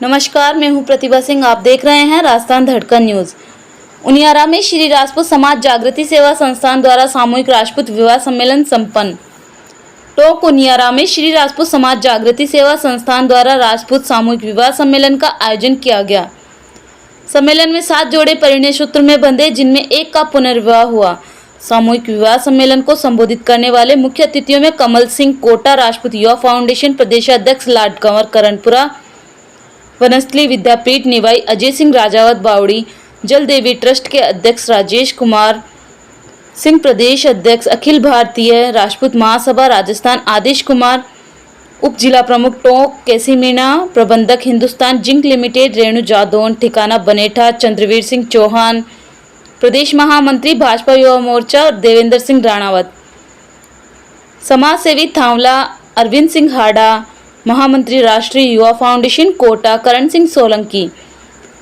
नमस्कार, मैं हूं प्रतिभा सिंह। आप देख रहे हैं राजस्थान धड़कन न्यूज। उनियारा में श्री राजपूत समाज जागृति सेवा संस्थान द्वारा सामूहिक राजपूत विवाह सम्मेलन संपन्न। टोंक उनियारा में श्री राजपूत समाज जागृति सेवा संस्थान द्वारा राजपूत सामूहिक विवाह सम्मेलन का आयोजन किया गया। सम्मेलन में 7 जोड़े परिणय सूत्र में बंधे, जिनमें एक का पुनर्विवाह हुआ। सामूहिक विवाह सम्मेलन को संबोधित करने वाले मुख्य अतिथियों में कमल सिंह कोटा, राजपूत युवा फाउंडेशन प्रदेशाध्यक्ष लाड कंवर करणपुरा, वनस्थली विद्यापीठ निवाई अजय सिंह राजावत बावड़ी, जल देवी ट्रस्ट के अध्यक्ष राजेश कुमार सिंह, प्रदेश अध्यक्ष अखिल भारतीय राजपूत महासभा राजस्थान आदेश कुमार, उप जिला प्रमुख टोंक कैसी मीणा, प्रबंधक हिंदुस्तान जिंक लिमिटेड रेणु जादौन, ठिकाना बनेठा चंद्रवीर सिंह चौहान, प्रदेश महामंत्री भाजपा युवा मोर्चा देवेंद्र सिंह राणावत, समाज सेवी थांवला अरविंद सिंह हाडा, महामंत्री राष्ट्रीय युवा फाउंडेशन कोटा करण सिंह सोलंकी,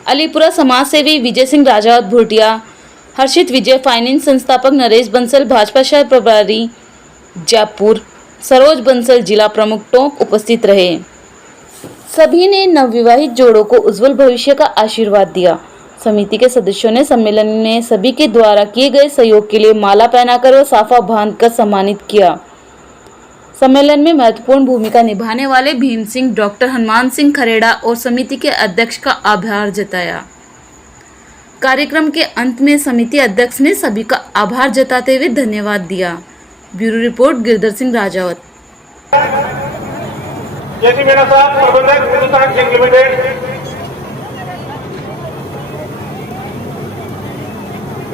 अलीपुरा समाज सेवी विजय सिंह राजावत भुटिया, हर्षित विजय फाइनेंस संस्थापक नरेश बंसल, भाजपा शहर प्रभारी जयपुर सरोज बंसल, जिला प्रमुख टोंक उपस्थित रहे। सभी ने नवविवाहित जोड़ों को उज्जवल भविष्य का आशीर्वाद दिया। समिति के सदस्यों ने सम्मेलन में सभी के द्वारा किए गए सहयोग के लिए माला पहनाकर व साफा बांधकर सम्मानित किया। सम्मेलन में महत्वपूर्ण भूमिका निभाने वाले भीम सिंह, डॉक्टर हनुमान सिंह खरेड़ा और समिति के अध्यक्ष का आभार जताया। कार्यक्रम के अंत में समिति अध्यक्ष ने सभी का आभार जताते हुए धन्यवाद दिया। Bureau report Girdhar Singh Rajawat. जैसे मेरा साहब प्रबंधक हिंदुस्तान जिंक लिमिटेड,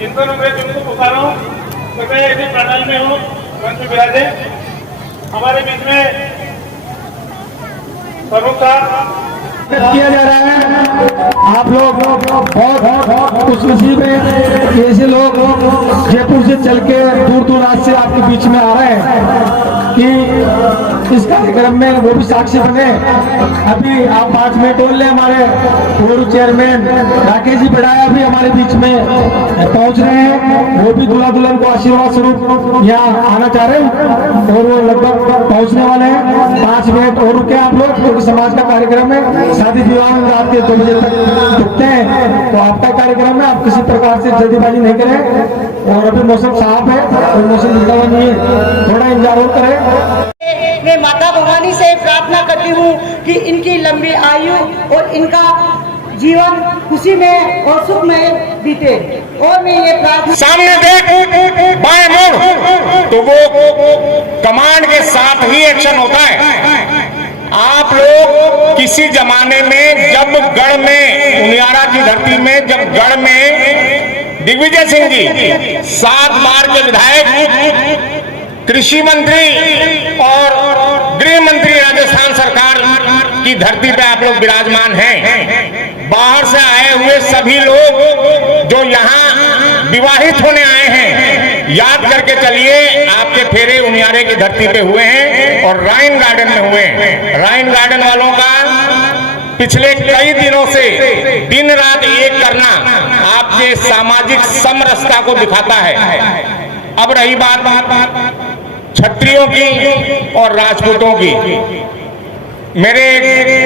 इन दोनों मैं जिनको पुकारा हूँ तो मैं ऐसे प्रणाली में हूँ, मंच में विराजे। हमारे बीच में प्रमुख किया जा रहा है। आप लोग बहुत खुशी में ऐसे लोग जयपुर से चल के दूर दूर रात से आपके बीच में आ रहे हैं कि इस कार्यक्रम में वो भी साक्षी बने। अभी आप 5 मिनट और ले, हमारे पूर्व चेयरमैन राकेश जी बढ़ाया भी हमारे बीच में पहुंच रहे हैं। वो भी दूल्हा दुल्हन को आशीर्वाद स्वरूप यहाँ आना चाह रहे हैं और वो लगभग पहुंचने वाले हैं। 5 मिनट और रुके आप लोग, क्योंकि समाज का कार्यक्रम है। शादी विवाह में रात के 2 बजे तक रुकते हैं, तो आपका कार्यक्रम है, आप किसी प्रकार से जल्दीबाजी नहीं करें। और अभी मौसम साफ है और मौसम निकला नहीं है, थोड़ा इंतजार करें। मैं माता भवानी से प्रार्थना करती हूँ कि इनकी लंबी आयु और इनका जीवन खुशी में और सुख में बीते। और मैं ये प्रार्थना, सामने देख, बाएं मुड़, तो वो कमांड के साथ ही एक्शन होता है। आप लोग किसी जमाने में जब गढ़ में, उनियारा की धरती में, जब गढ़ में दिग्विजय सिंह जी 7 बार के विधायक, कृषि मंत्री और गृह मंत्री राजस्थान सरकार की धरती पे आप लोग विराजमान हैं। बाहर से आए हुए सभी लोग जो यहाँ विवाहित होने आए हैं, याद करके चलिए, आपके फेरे उनियारे की धरती पे हुए हैं और राइन गार्डन में हुए हैं। राइन गार्डन वालों का पिछले कई दिनों से दिन रात एक करना आपके सामाजिक समरसता को दिखाता है। अब रही बात क्षत्रियों की और राजपूतों की, मेरे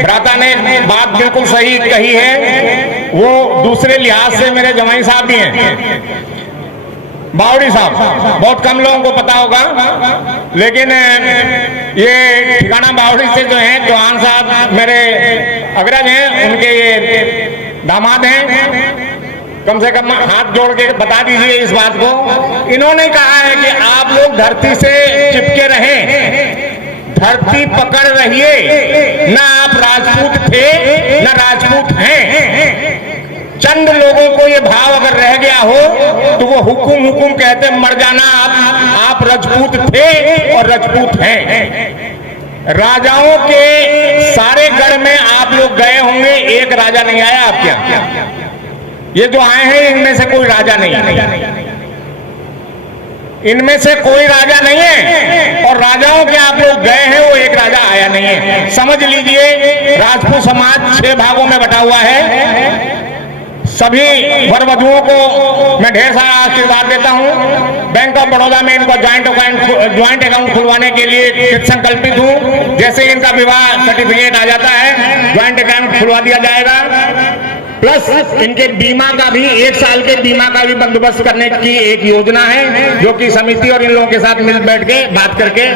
भ्राता ने बात बिल्कुल सही कही है। वो दूसरे लिहाज से मेरे जमाई साहब भी हैं, बावड़ी साहब, बहुत कम लोगों को पता होगा, लेकिन ये ठिकाना बावड़ी से जो हैं चौहान साहब मेरे अग्रज हैं, उनके ये दामाद हैं। कम से कम हाथ जोड़ के बता दीजिए इस बात को। इन्होंने कहा है कि आप लोग धरती से चिपके रहें, धरती पकड़ रहिए, ना आप राजपूत थे ना राजपूत हैं। चंद लोगों को ये भाव अगर रह गया हो तो वो हुकुम हुकुम कहते मर जाना, आप राजपूत थे और राजपूत हैं। राजाओं के सारे गढ़ में आप लोग गए होंगे, एक राजा नहीं आया आपके यहाँ। ये जो आए हैं इनमें से कोई राजा नहीं है, इनमें से कोई राजा नहीं है, और राजाओं के आप लोग गए हैं, वो एक राजा आया नहीं है। समझ लीजिए, राजपूत समाज 6 भागों में बटा हुआ है। सभी वर वधुओं को मैं ढेर सारा आशीर्वाद देता हूं। बैंक ऑफ बड़ौदा में इनको ज्वाइंट अकाउंट खुलवाने के लिए संकल्पित हूं। जैसे इनका विवाह सर्टिफिकेट आ जाता है, ज्वाइंट अकाउंट खुलवा दिया जाएगा। प्लस इनके बीमा का भी 1 साल के बीमा का भी बंदोबस्त करने की एक योजना है, जो कि समिति और इन लोगों के साथ मिल बैठ के बात करके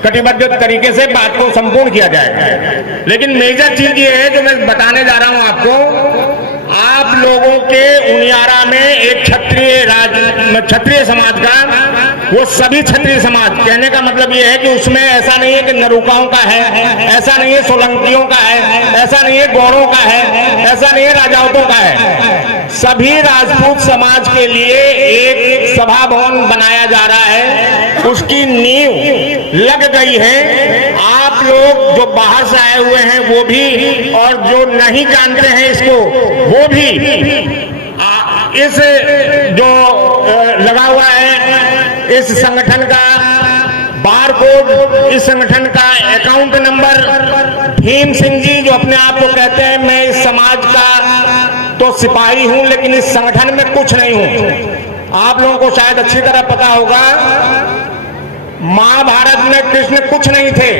कटिबद्ध तरीके से बात को संपूर्ण किया जाएगा। लेकिन मेजर चीज ये है जो मैं बताने जा रहा हूं आपको, आप लोगों के उनियारा में एक क्षत्रिय समाज का, वो सभी क्षत्रिय समाज, कहने का मतलब ये है कि उसमें ऐसा नहीं है कि नरूकाओं का है, ऐसा नहीं है सोलंकियों का है, ऐसा नहीं है गौड़ों का है, ऐसा नहीं है राजावतों का है। सभी राजपूत समाज के लिए एक सभा भवन बनाया जा रहा है, उसकी नींव लग गई है। आप लोग जो बाहर से आए हुए हैं वो भी, और जो नहीं जानते हैं इसको वो भी, इस जो लगा हुआ है इस संगठन का बार कोड, इस संगठन का अकाउंट नंबर, भीम सिंह जी जो अपने आप को कहते हैं मैं इस समाज का तो सिपाही हूं लेकिन इस संगठन में कुछ नहीं हूं। आप लोगों को शायद अच्छी तरह पता होगा, महाभारत में कृष्ण कुछ नहीं थे,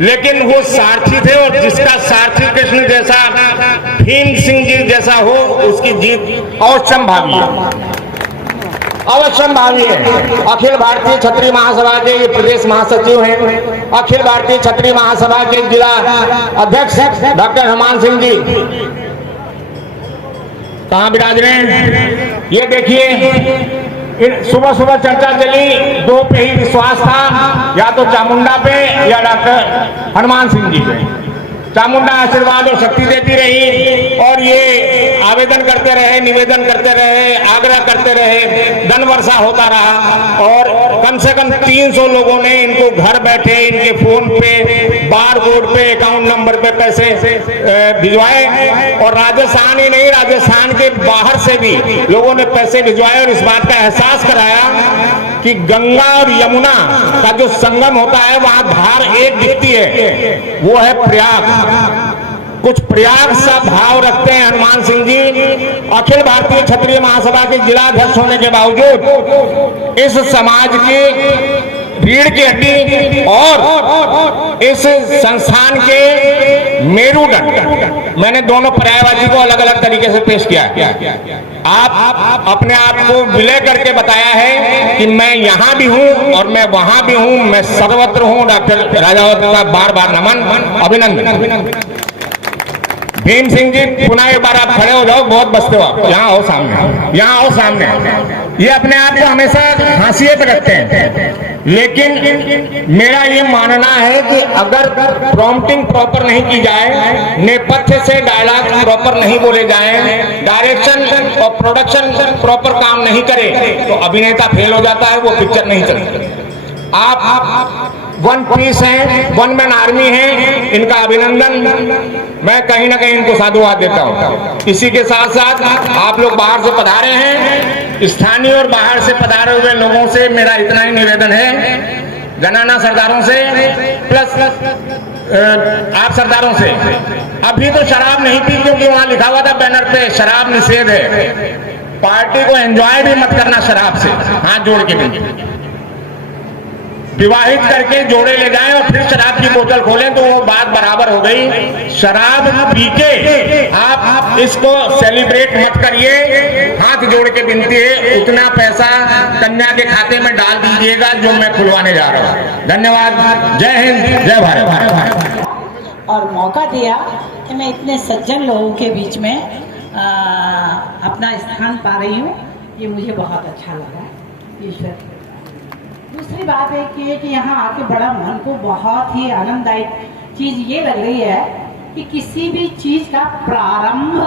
लेकिन वो सारथी थे, और जिसका सारथी कृष्ण जैसा, भीम सिंह जी जैसा हो, उसकी जीत अवश्यंभावी है, अवश्यंभावी है। अखिल भारतीय क्षत्रिय महासभा के ये प्रदेश महासचिव हैं, अखिल भारतीय क्षत्रिय महासभा के जिला अध्यक्ष डॉक्टर हनुमान सिंह जी कहाँ विराज रहे हैं। ये देखिए, सुबह सुबह चर्चा चली, 2 पे ही विश्वास था, या तो चामुंडा पे या डॉक्टर हनुमान सिंह जी पे। चामुंडा आशीर्वाद और शक्ति देती रही, और ये आवेदन करते रहे, निवेदन करते रहे, आग्रह करते रहे, धन वर्षा होता रहा, और कम से कम 300 लोगों ने इनको घर बैठे इनके फोन पे, बार कोड पे, अकाउंट नंबर पे पैसे भिजवाए। और राजस्थान ही नहीं, राजस्थान के बाहर से भी लोगों ने पैसे भिजवाए, और इस बात का एहसास कराया कि गंगा और यमुना का जो संगम होता है वहां धार एक दिखती है, वो है प्रयाग। कुछ प्रयाग सा भाव रखते हैं हनुमान सिंह जी। अखिल भारतीय क्षत्रिय महासभा के जिला अध्यक्ष होने के बावजूद इस समाज की रीढ़ की हड्डी और इस संस्थान के मेरुदंड, मैंने दोनों पर्यायवाची को अलग अलग तरीके से पेश किया। आप अपने आप को विलय करके बताया है कि मैं यहां भी हूं और मैं वहां भी हूं, मैं सर्वत्र हूं। डॉक्टर राजावत का बार बार नमन, अभिनंदन। भीम सिंह जी, पुनः एक बार आप खड़े हो जाओ, बहुत बसते हो आप, यहाँ आओ सामने, यहाँ आओ सामने। ये अपने आप को हमेशा हाशिए पे रखते हैं, लेकिन मेरा ये मानना है कि अगर प्रॉम्प्टिंग प्रॉपर नहीं की जाए, नेपथ्य से डायलॉग प्रॉपर नहीं बोले जाए, डायरेक्शन और प्रोडक्शन प्रॉपर काम नहीं करे, तो अभिनेता फेल हो जाता है, वो पिक्चर नहीं चलती। आप वन पीस हैं, वन मैन आर्मी हैं, इनका अभिनंदन। मैं कहीं ना कहीं इनको साधुवाद देता हूं। इसी के साथ साथ आप लोग बाहर से पधारे हैं, स्थानीय और बाहर से पधारे हुए लोगों से मेरा इतना ही निवेदन है, जनाना सरदारों से प्लस आप सरदारों से, अभी तो शराब नहीं पी क्योंकि वहां लिखा हुआ था बैनर पे शराब निषेध है। पार्टी को एंजॉय भी मत करना शराब से, हाथ जोड़ के भी विवाहित करके जोड़े ले जाएं और फिर शराब की बोतल खोलें तो वो बात बराबर हो गई। शराब पी के आप इसको सेलिब्रेट मत करिए। हाथ जोड़ के विनती है, उतना पैसा कन्या के खाते में डाल दीजिएगा जो मैं खुलवाने जा रहा हूँ। धन्यवाद। जय हिंद, जय भारत। और मौका दिया कि मैं इतने सज्जन लोगों के बीच में अपना स्थान पा रही हूँ, ये मुझे बहुत अच्छा लगा। ईश्वर, दूसरी बात एक ये कि यहाँ आके बड़ा मन को बहुत ही आनंददायक चीज़ ये लग रही है कि किसी भी चीज़ का प्रारंभ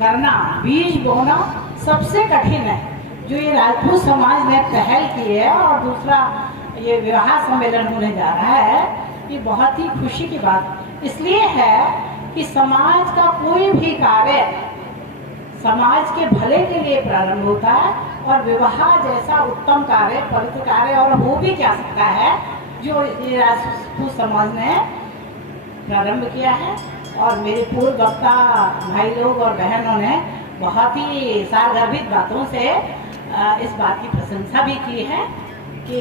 करना, बीज बोना सबसे कठिन है, जो ये राजपूत समाज ने पहल की है। और दूसरा ये विवाह सम्मेलन होने जा रहा है, ये बहुत ही खुशी की बात इसलिए है कि समाज का कोई भी कार्य समाज के भले के लिए प्रारंभ होता है, और विवाह जैसा उत्तम कार्य, पवित्र कार्य और हो भी क्या सकता है जो ये राजपूत समाज ने प्रारंभ किया है। और मेरे पूर्व वक्ता भाई लोग और बहनों ने बहुत ही सारगर्भित बातों से इस बात की प्रशंसा भी की है कि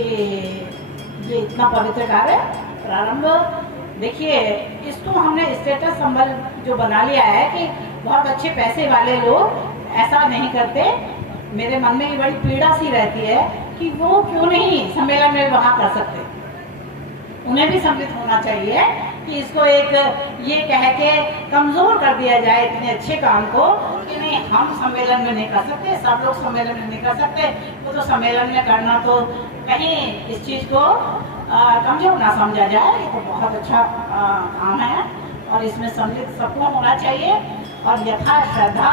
ये इतना पवित्र कार्य प्रारंभ। देखिए, इसको हमने स्टेटस संबल जो बना लिया है कि बहुत अच्छे पैसे वाले लोग ऐसा नहीं करते। मेरे मन में ये बड़ी पीड़ा सी रहती है कि वो क्यों नहीं सम्मेलन में वहाँ कर सकते। उन्हें भी सम्मिलित होना चाहिए कि इसको एक ये कह के कमजोर कर दिया जाए इतने अच्छे काम को कि नहीं हम सम्मेलन में नहीं कर सकते, सब लोग सम्मेलन में नहीं कर सकते। वो तो सम्मेलन में करना तो कहीं इस चीज़ को कमजोर ना समझा जाए। ये तो बहुत अच्छा काम है और इसमें सम्मिलित सबको होना चाहिए। और यथा श्रद्धा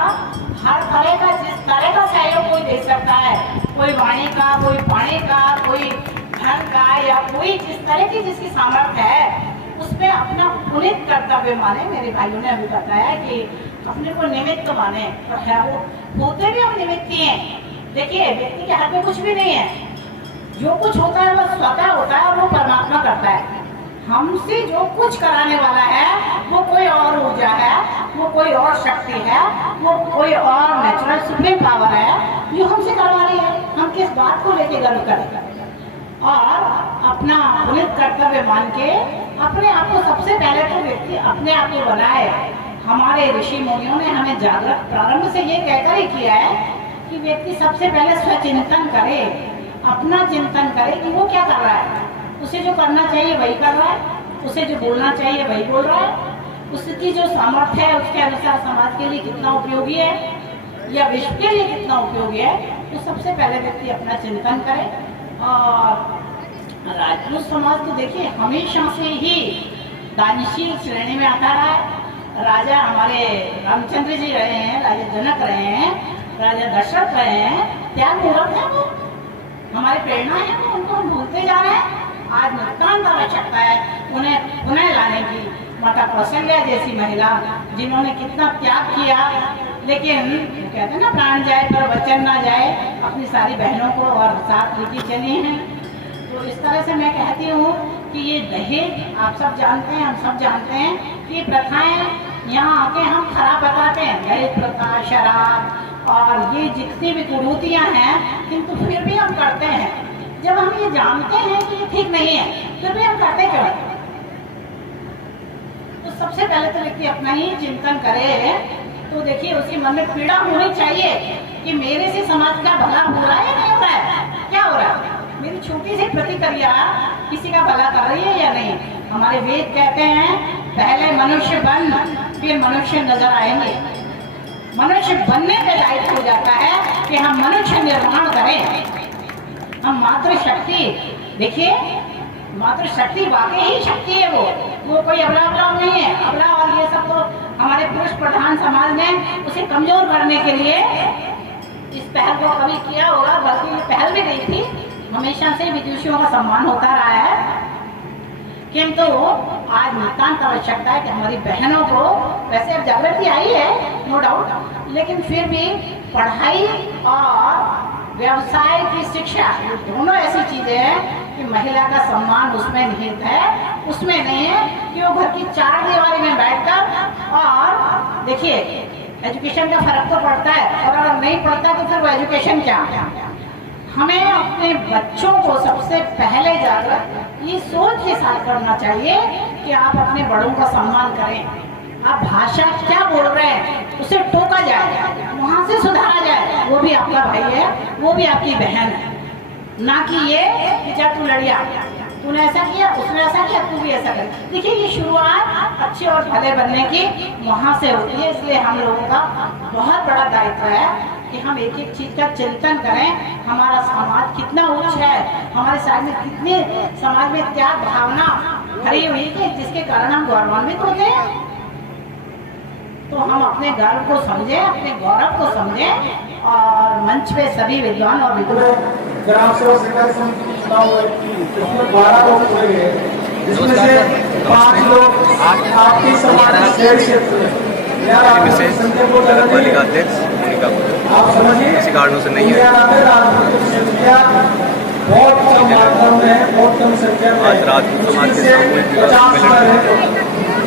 हर तरह का, जिस तरह का सहयोग कोई दे सकता है, कोई वाणी का, कोई पानी का, कोई धन का, या कोई जिस तरह की जिसकी सामर्थ्य है उसमें अपना पुनित कर्तव्य माने। मेरे भाइयों ने अभी बताया कि अपने को निमित्त माने, तो है वो होते भी हम निमित्त ही हैं। देखिए, व्यक्ति के हाथ में कुछ भी नहीं है, जो कुछ होता है वो स्वतः होता है और वो परमात्मा करता है। हमसे जो कुछ कराने वाला है वो कोई और ऊर्जा है, वो कोई और शक्ति है, वो कोई और नेचुरल सुप्रीम पावर है जो हमसे करवा रही है। हम किस बात को लेके गर्व करें? और अपना पुनित कर्तव्य मान के अपने आप को सबसे पहले तो व्यक्ति अपने आप को बनाए। हमारे ऋषि मुनियों ने हमें जागृत प्रारंभ से ये कहकर ही किया है कि व्यक्ति सबसे पहले स्वचिंतन करे, अपना चिंतन करे कि वो क्या कर रहा है। उसे जो करना चाहिए वही कर रहा है, उसे जो बोलना चाहिए वही बोल रहा है, उसकी जो सामर्थ्य है उसके अनुसार समाज के लिए कितना उपयोगी है या विश्व के लिए कितना उपयोगी है, तो सबसे पहले व्यक्ति अपना चिंतन करे। और राजपूत समाज तो देखिए हमेशा से ही दानशील श्रेणी में आता रहा है। राजा हमारे रामचंद्र जी रहे हैं, राजा जनक रहे हैं, राजा दशरथ रहे हैं, त्याग मूर्ख है वो, हमारी प्रेरणा है वो, उनको हम भूलते जा रहे हैं। आज नितांत आवश्यकता है उन्हें पुनः लाने की। माता कौशल्या जैसी महिला जिन्होंने कितना त्याग किया, लेकिन कहते हैं ना प्राण जाए पर वचन ना जाए, अपनी सारी बहनों को और साथ लेके चली हैं। तो इस तरह से मैं कहती हूँ कि ये दहेज आप सब जानते हैं, हम सब जानते हैं कि ये प्रथाएं यहाँ आके हम खराब बताते हैं, दहेज प्रथा, शराब और ये जितनी भी कुरीतियाँ हैं, किंतु फिर भी हम करते हैं। जब हम ये जानते हैं कि ये ठीक नहीं है, फिर भी हम करते क्यों? तो सबसे पहले तो व्यक्ति अपना ही चिंतन करे। तो देखिए उसके मन में पीड़ा होनी चाहिए कि मेरे से समाज का भला हो रहा है या नहीं हो रहा है, क्या हो रहा है, मेरी छोटी सी प्रतिक्रिया किसी का भला कर रही है या नहीं। हमारे वेद कहते हैं पहले मनुष्य बन फिर मनुष्य नजर आएंगे। मनुष्य बनने पे दायित्व हो जाता है कि हम मनुष्य निर्माण करें। हम मातृशक्ति, देखिए मातृशक्ति वाकई ही शक्ति है, वो कोई अबला नहीं है। अबला और ये सब तो हमारे पुरुष प्रधान समाज ने उसे कमजोर करने के लिए इस पहल को कभी किया होगा, बल्कि ये पहल भी नहीं थी। हमेशा से विदुषियों का सम्मान होता रहा है, किंतु आज नितांत आवश्यकता है कि हमारी बहनों को, वैसे अब जागृति आई है नो डाउट, लेकिन फिर भी पढ़ाई और व्यवसाय की शिक्षा, ये दोनों ऐसी चीजें हैं कि महिला का सम्मान उसमें निहित है, उसमें नहीं है कि वो घर की चार दीवारी में बैठकर। और देखिए एजुकेशन का फर्क तो पड़ता है, और अगर नहीं पड़ता तो फिर वो एजुकेशन क्या। हमें अपने बच्चों को सबसे पहले जाकर ये सोच के साथ करना चाहिए कि आप अपने बड़ों का सम्मान करें। आप भाषा क्या बोल रहे हैं उसे टोका जाए, वहां से सुधारा जाए। वो भी आपका भाई है, वो भी आपकी बहन है, ना कि ये कि जा तू लड़िया, तूने ऐसा किया, उसने ऐसा किया, तू भी ऐसा कर। देखिए ये शुरुआत अच्छे और भले बनने की वहां से होती है। इसलिए हम लोगों का बहुत बड़ा दायित्व है कि हम एक एक चीज का चिंतन करें। हमारा समाज कितना उच्च है, हमारे समाज में कितने, समाज में त्याग भावना भरी हुई है जिसके कारण हम गौरवान्वित होते हैं। तो हम अपने गर्व को समझें, अपने गौरव को समझें। और मंच पे सभी विद्वान और ग्राम सेवा संघ समिति चुनाव हुए, उसमें 12 लोग चुने गए, जिसमें से 5 लोग आपकी समाज शेर क्षेत्र पालिका अध्यक्ष आप समझिए किसी कारणों से नहीं है। बहुत कम मात्रा में, बहुत कम संख्या में आज राजपूत समाज के सामूहिक विवाह सम्मेलन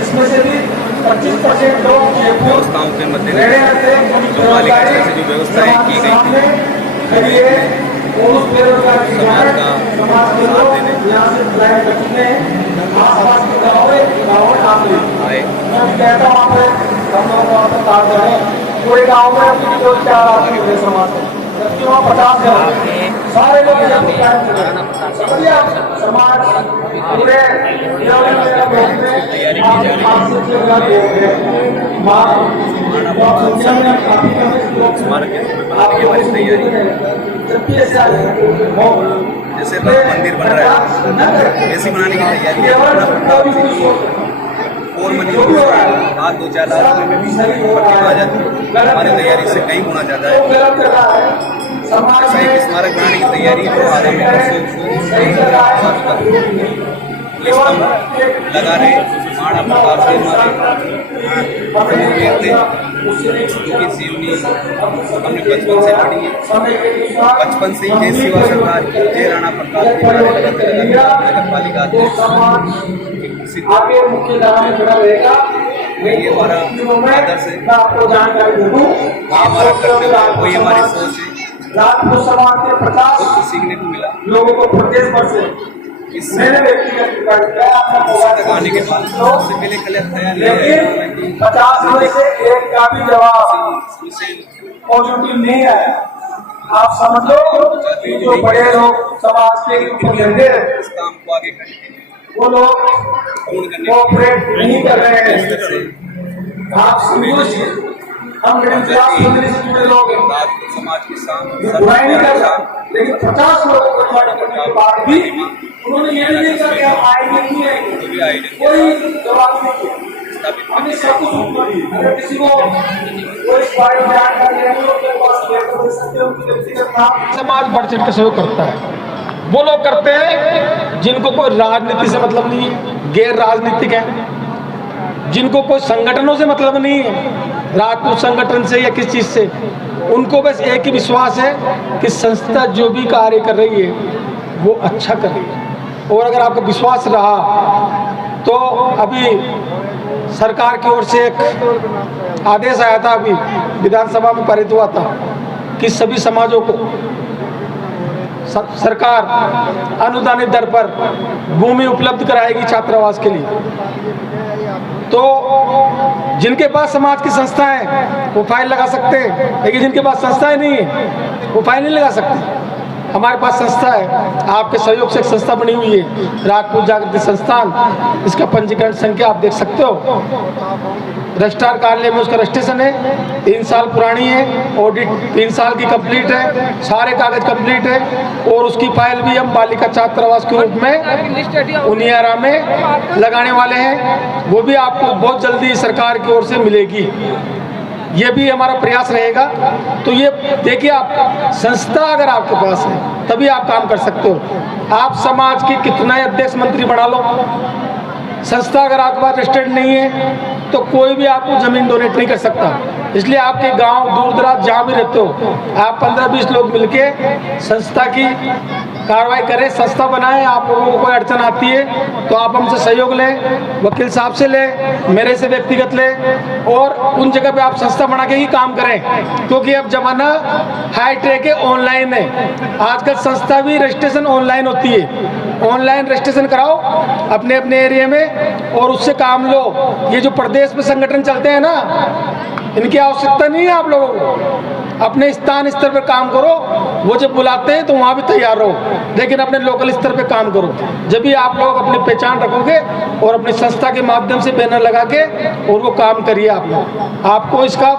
इसमें से भी 25% लोग व्यवस्थाओं के मद्देनजर जो पालिका स्तर से जो व्यवस्थाएं की गई थी समाज का साथ देने आए। पूरे गाँव में 2-4 आदमी हुए समाज में, जबकि वहाँ 50 घर सारे लोग समाज पूरे स्मारक के रूप में बनाने की हमारी तैयारी है। जैसे राम मंदिर बन रहा है वैसी बनाने की तैयारी है। और मंदिर आज 2-4 लाख रुपये में भी आ जाती है। हमारी तैयारी से कहीं गुना ज़्यादा है। ऐसा एक स्मारक बनाने की तैयारी है। आगामी लगा रहे माड़ा प्रताप से हमारे सीवनी हमने बचपन से पढ़ी है। बचपन से ही जय सेवा सरकार की जय राणा प्रताप की नगर पालिका ये हमारा आदर्श है, हमारा कर्तव्य है, वही हमारी सोच है। कुछ सीखने को मिला लोगों को प्रदेश भर से मैंने व्यक्तिगत आने के बाद सबसे पहले तैयारी 50 में से एक का भी जवाब पॉजिटिव नहीं आया। आप समझ लो कि जो बड़े लोग समाज के इस काम को आगे करने के लिए वो लोग कोऑपरेट नहीं कर रहे हैं। आप समझिए हम मिडिल क्लास फैमिली से जुड़े लोग हैं, समाज के बुराई नहीं कर रहा, लेकिन 50 लोगों को ज्वाइन करने के बाद भी उन्होंने ये नहीं कहा कि हम आएंगे नहीं आएंगे, कोई जवाब नहीं दिया। हमने सब कुछ ऊपर ही, अगर किसी को कोई इस बारे में जानकारी है तो उनके पास लेकर दे सकते हैं, उनकी व्यक्तिगत नाम। समाज बढ़ चढ़ के सहयोग करता है। वो लोग करते हैं जिनको कोई राजनीति से मतलब नहीं है, गैर राजनीतिक है, जिनको कोई संगठनों से मतलब नहीं है, राजपूत संगठन से या किस चीज़ से, उनको बस एक ही विश्वास है कि संस्था जो भी कार्य कर रही है वो अच्छा कर रही है। और अगर आपका विश्वास रहा तो अभी सरकार की ओर से एक आदेश आया था, अभी विधानसभा में पारित हुआ था कि सभी समाजों को सरकार अनुदानित दर पर भूमि उपलब्ध कराएगी छात्रावास के लिए। तो जिनके पास समाज की संस्थाएं वो फाइल लगा सकते हैं, लेकिन जिनके पास संस्थाएं नहीं है वो फाइल नहीं लगा सकते। हमारे पास संस्था है, आपके सहयोग से एक संस्था बनी हुई है राजपूत जागृति संस्थान। इसका पंजीकरण संख्या आप देख सकते हो, रजिस्ट्रार कार्यालय में उसका रजिस्ट्रेशन है, 3 साल पुरानी है, ऑडिट 3 साल की कंप्लीट है, सारे कागज कंप्लीट है। और उसकी फाइल भी हम बालिका छात्रावास के रूप में उनियारा में लगाने वाले हैं। वो भी आपको बहुत जल्दी सरकार की ओर से मिलेगी, ये भी हमारा प्रयास रहेगा। तो ये देखिए, आप संस्था अगर आपके पास है तभी आप काम कर सकते हो। आप समाज की कितना अध्यक्ष मंत्री बना लो, संस्था अगर आपके पास रजिस्टर्ड नहीं है तो कोई भी आपको ज़मीन डोनेट नहीं कर सकता। इसलिए आपके गांव दूर दराज जहाँ भी रहते हो, आप 15-20 लोग मिलके संस्था की कार्रवाई करें, संस्था बनाएं। आप लोगों को कोई अड़चन आती है तो आप हमसे सहयोग लें, वकील साहब से लें, मेरे से व्यक्तिगत लें, और उन जगह पे आप संस्था बना के ही काम करें। क्योंकि अब जमाना हाई टेक है, ऑनलाइन है। आजकल संस्था भी रजिस्ट्रेशन ऑनलाइन होती है। ऑनलाइन रजिस्ट्रेशन कराओ अपने अपने एरिया में और उससे काम लो। ये जो प्रदेश में संगठन चलते हैं ना, इनकी आवश्यकता नहीं है। आप लोगों को अपने स्थान स्तर पर काम करो, वो जब बुलाते हैं तो वहाँ भी तैयार रहो, लेकिन अपने लोकल स्तर पे काम करो। जब भी आप लोग अपनी पहचान रखोगे और अपनी संस्था के माध्यम से बैनर लगा के और वो काम करिए, आप लोग, आपको इसका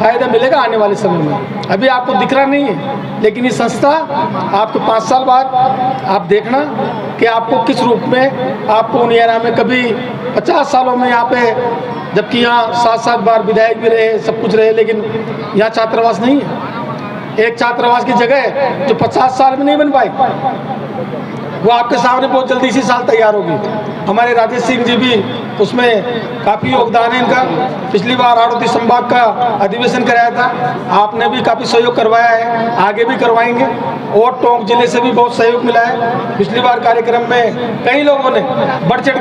फायदा मिलेगा आने वाले समय में। अभी आपको दिख रहा नहीं है, लेकिन ये संस्था आपको 5 साल बाद आप देखना कि आपको किस रूप में आपको उनियारा में, कभी 50 सालों में यहाँ पे, जबकि यहाँ 7-7 बार विधायक भी रहे, सब कुछ रहे, लेकिन यहाँ छात्रावास नहीं है। एक छात्रावास की जगह जो 50 साल में नहीं बन पाई, वो आपके सामने बहुत जल्दी इसी साल तैयार होगी। हमारे राजेश सिंह जी भी उसमें काफ़ी योगदान है इनका। पिछली बार आड़ोती संभाग का अधिवेशन कराया था, आपने भी काफ़ी सहयोग करवाया है, आगे भी करवाएंगे। और टोंक जिले से भी बहुत सहयोग मिला है। पिछली बार कार्यक्रम में कई लोगों ने बढ़ चढ़ के